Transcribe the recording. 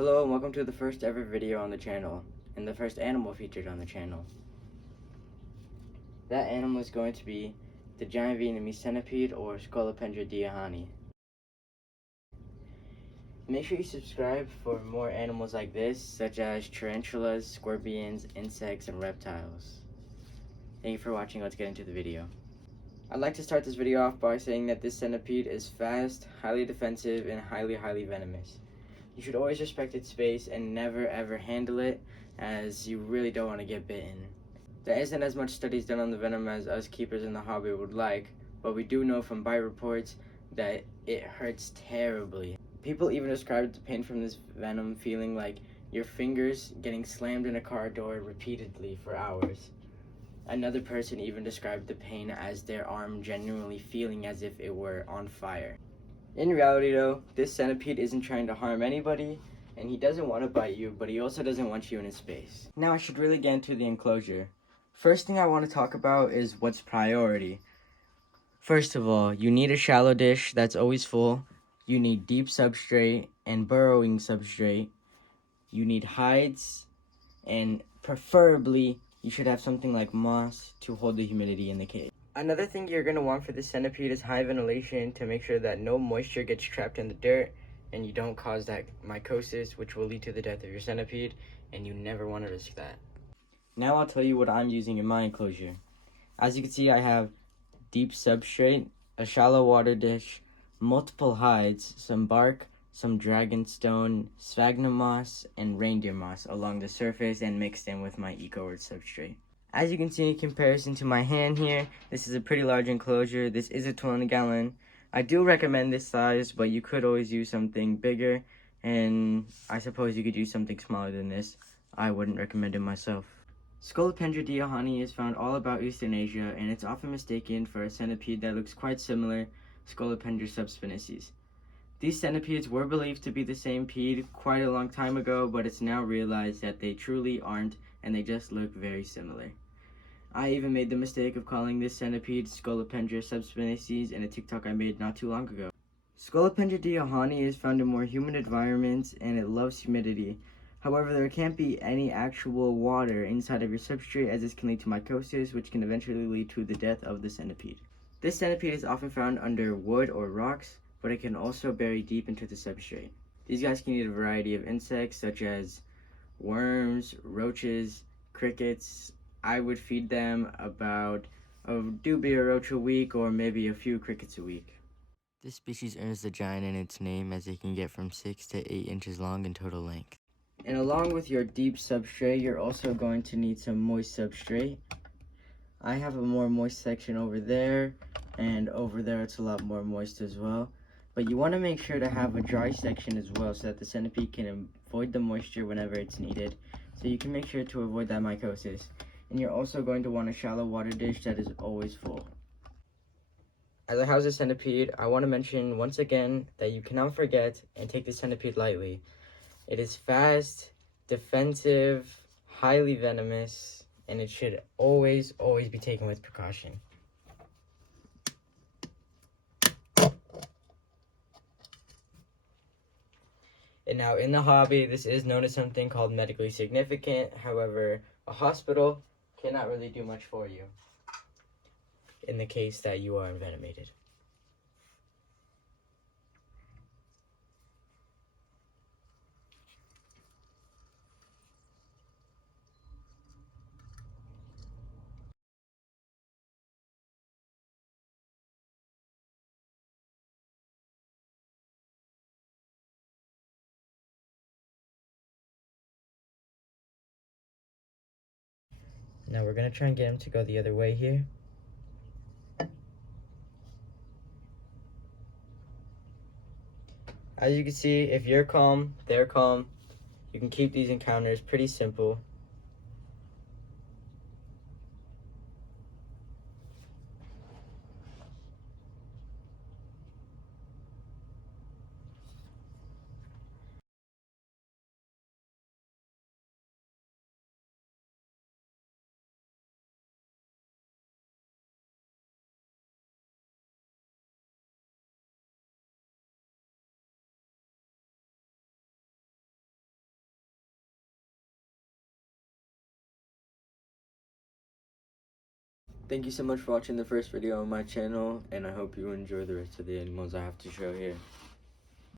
Hello and welcome to the first ever video on the channel, and the first animal featured on the channel. That animal is going to be the giant Vietnamese centipede, or Scolopendra Dehaani. Make sure you subscribe for more animals like this, such as tarantulas, scorpions, insects, and reptiles. Thank you for watching. Let's get into the video. I'd like to start this video off by saying that this centipede is fast, highly defensive, and highly venomous. You should always respect its space and never ever handle it, as you really don't want to get bitten. There isn't as much studies done on the venom as us keepers in the hobby would like, but we do know from bite reports that it hurts terribly. People even describe the pain from this venom feeling like your fingers getting slammed in a car door repeatedly for hours. Another person even described the pain as their arm genuinely feeling as if it were on fire. In reality though, this centipede isn't trying to harm anybody, and he doesn't want to bite you, but he also doesn't want you in his space. Now I should really get into the enclosure. First thing I want to talk about is what's priority. First of all, you need a shallow dish that's always full. You need deep substrate and burrowing substrate. You need hides, and preferably you should have something like moss to hold the humidity in the cage. Another thing you're going to want for this centipede is high ventilation to make sure that no moisture gets trapped in the dirt and you don't cause that mycosis, which will lead to the death of your centipede, and you never want to risk that. Now I'll tell you what I'm using in my enclosure. As you can see, I have deep substrate, a shallow water dish, multiple hides, some bark, some dragonstone, sphagnum moss, and reindeer moss along the surface and mixed in with my eco-earth substrate. As you can see in comparison to my hand here, this is a pretty large enclosure. This is a 20 gallon. I do recommend this size, but you could always use something bigger, and I suppose you could use something smaller than this. I wouldn't recommend it myself. Scolopendra Dehaani is found all about Eastern Asia, and it's often mistaken for a centipede that looks quite similar, Scolopendra subspecies. These centipedes were believed to be the same pede quite a long time ago, but it's now realized that they truly aren't, and they just look very similar. I even made the mistake of calling this centipede Scolopendra subspecies in a TikTok I made not too long ago. Scolopendra Dehaani is found in more humid environments, and it loves humidity. However, there can't be any actual water inside of your substrate, as this can lead to mycosis, which can eventually lead to the death of the centipede. This centipede is often found under wood or rocks, but it can also bury deep into the substrate. These guys can eat a variety of insects such as worms, roaches, crickets. I would feed them about a dubia roach a week, or maybe a few crickets a week. This species earns the giant in its name, as it can get from 6 to 8 inches long in total length. And along with your deep substrate, you're also going to need some moist substrate. I have a more moist section over there, and over there it's a lot more moist as well. But you want to make sure to have a dry section as well, so that the centipede can avoid the moisture whenever it's needed. So you can make sure to avoid that mycosis. And you're also going to want a shallow water dish that is always full. As I house a centipede, I want to mention once again that you cannot forget and take the centipede lightly. It is fast, defensive, highly venomous, and it should always be taken with precaution. And now in the hobby, this is known as something called medically significant. However, a hospital cannot really do much for you in the case that you are envenomated. Now we're going to try and get him to go the other way here. As you can see, if you're calm, they're calm. You can keep these encounters pretty simple. thank you so much for watching the first video on my channel, and I hope you enjoy the rest of the animals I have to show here.